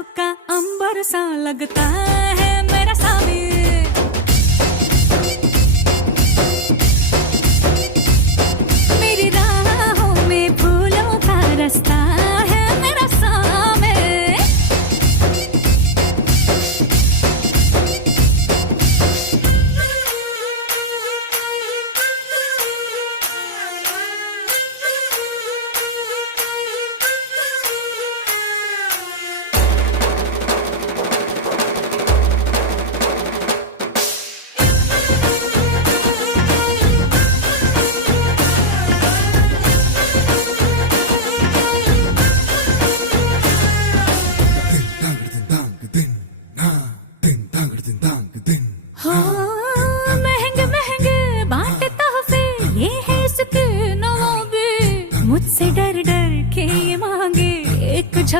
बादलों का अंबर सा लगता है मेरा सामी। मेरी राहों में फूलों का रास्ता